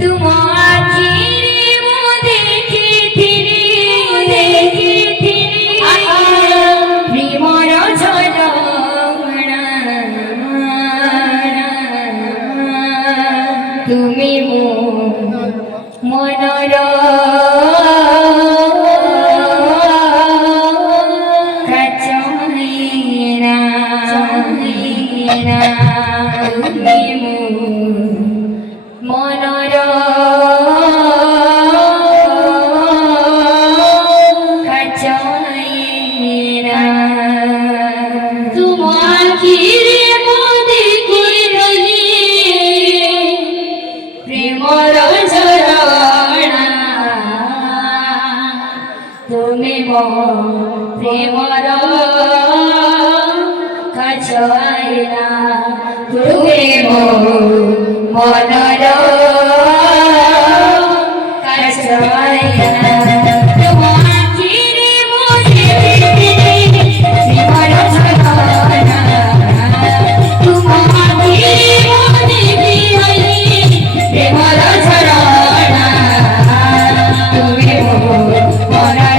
तुम आखिरी वो देखिथिली प्रेमर झलना तुमी मो मनर মনর কাচয়না তোমার কিরে মনে কিরলি প্রেমর ঝরনা তুমি প্রেমর কাচয়না তুমি মনর কাচয়না তোমার কিরে মনে প্রেমর ঝরনা তোমার কিরে মনে প্রেমর ঝরনা তুমি মনর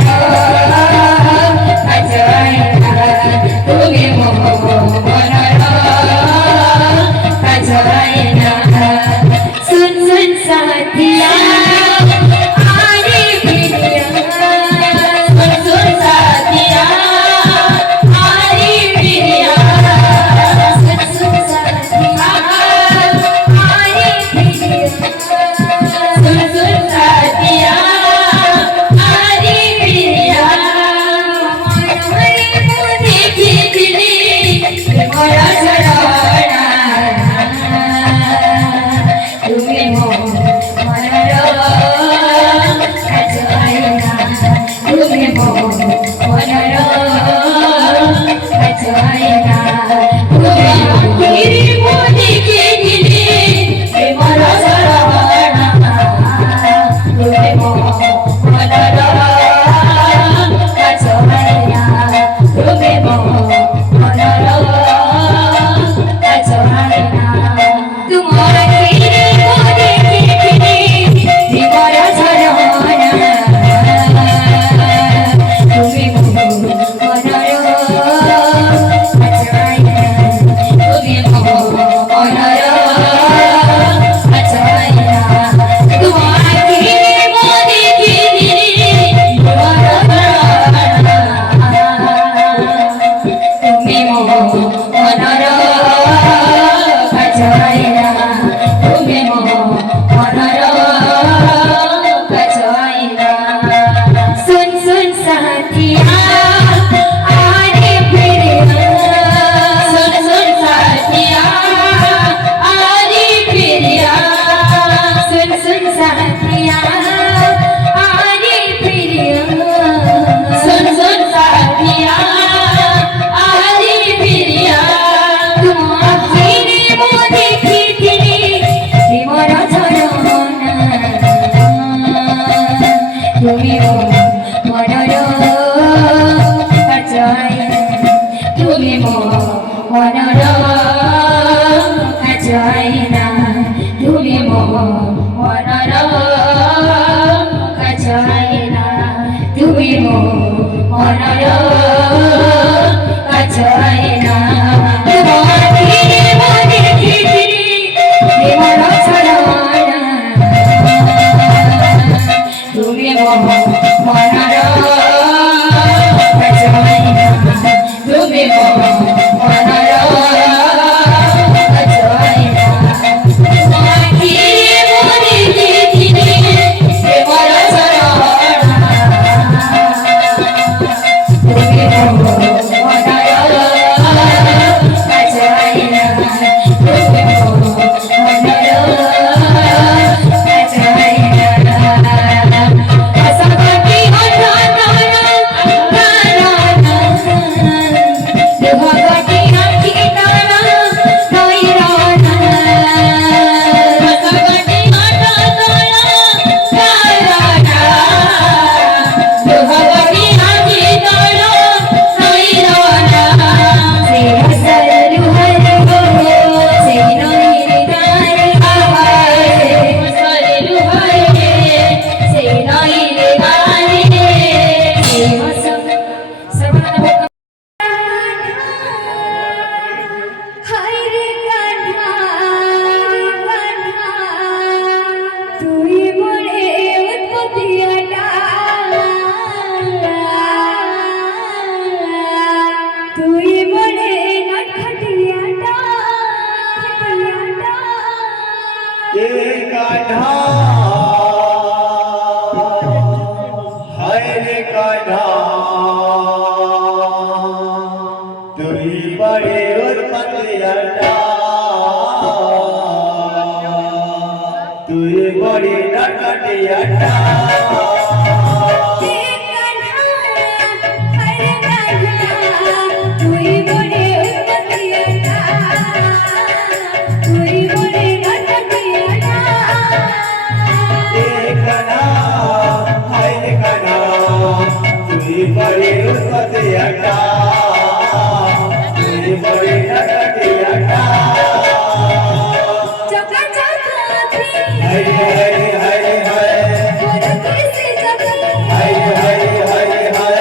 কাচয়না তুমি মনর কাচয়না सुन सुन साथिया आरे प्रिया सुन सुन साथिया आरे प्रिया सुन सुन साथिया आरे प्रिया सुन सुन साथिया आरे प्रिया मनोरे को देखिथिली प्रेमर झरना তুমি মনর কাচয়না তুমি মনর কাচয়না তুমি আখিরি মনে কিরলি প্রেমর ঝরনা তুমি মনর কাচয়না তুমি মনর কাচয়না তোমার কিরে মনে কিরলি প্রেমর ঝরনা তুমি মনর কাচয়না তুমি মনর কাচয়না তোমার কিরে মনে কিরলি প্রেমর ঝরনা তুমি মনর কাচয়না তুমি মনর কাচয়না सुन सुन साथिया आरे प्रिया सुन सुन साथिया आरे प्रिया सुन सुन साथिया आरे प्रिया सुन सुन साथिया आरे प्रिया तुम आखिरी मने किरली प्रेमर ঝরনা তুমি মনর কাচয়না তুমি মনর কাচয়না তুমি মনর কাচয়না তুমি মনর কাচয়না তোমার কিরে মনে কিরলি প্রেমর ঝরনা তুমি মনর কাচয়না তুমি মনর কাচয়না তোমার কিরে মনে কিরলি প্রেমর ঝরনা তুমি মনর কাচয়না তুমি মনর কাচয়না कान्हा हाय रे कान्हा तुही बड़े और पतियाटा तुही बड़ी नटटियाटा बड़े पतियाटा तुही बड़ी नटटियाटा हाय हाय हाय हाय हाय हाय हाय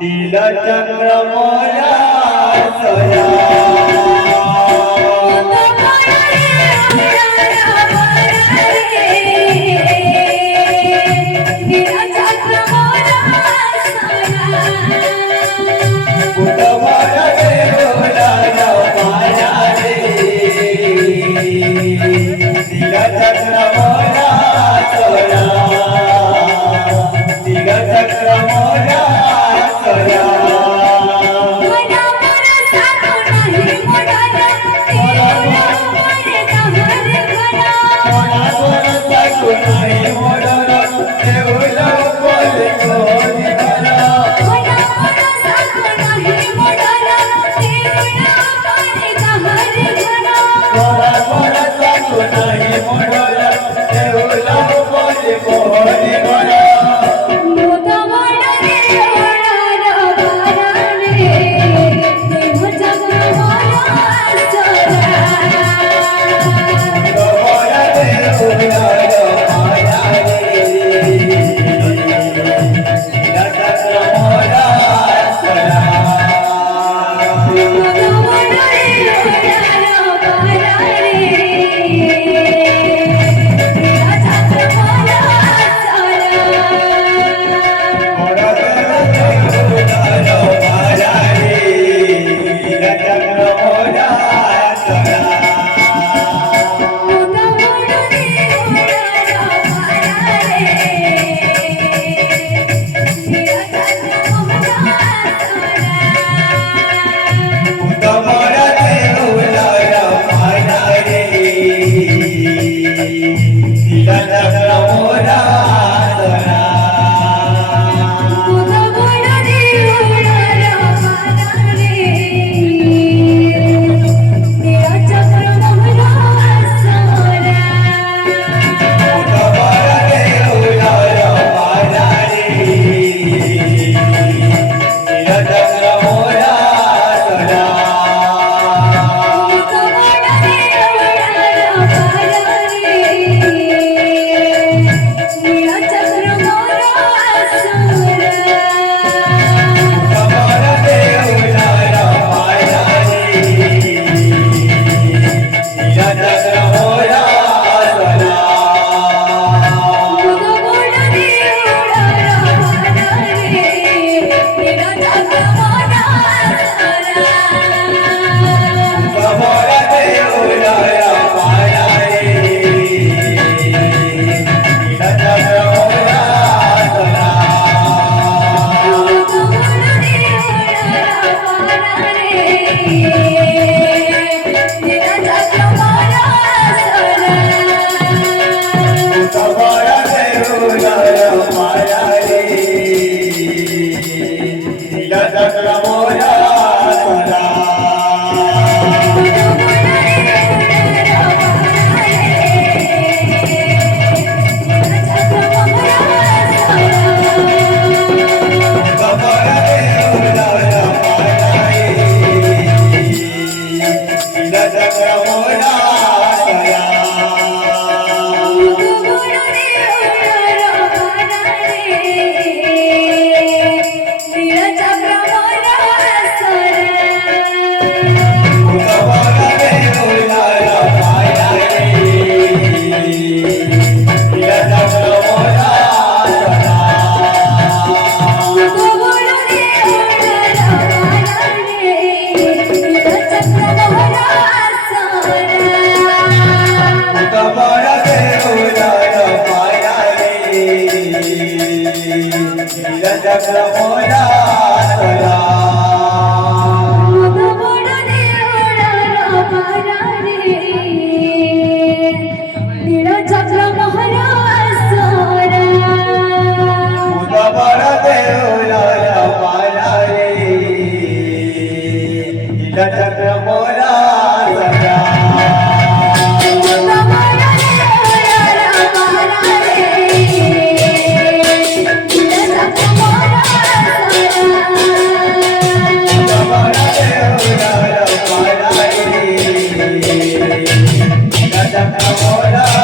नीलचक्र मोरा सया मोरा मुदबळ देऊलाल माया रे नीलचक्र मोलातला मुदबळ देऊळाला माया रे नीलचक्र मोहरा सोरा मुदबळ देऊलाल माया रे नीलचक्र मोलातला Mola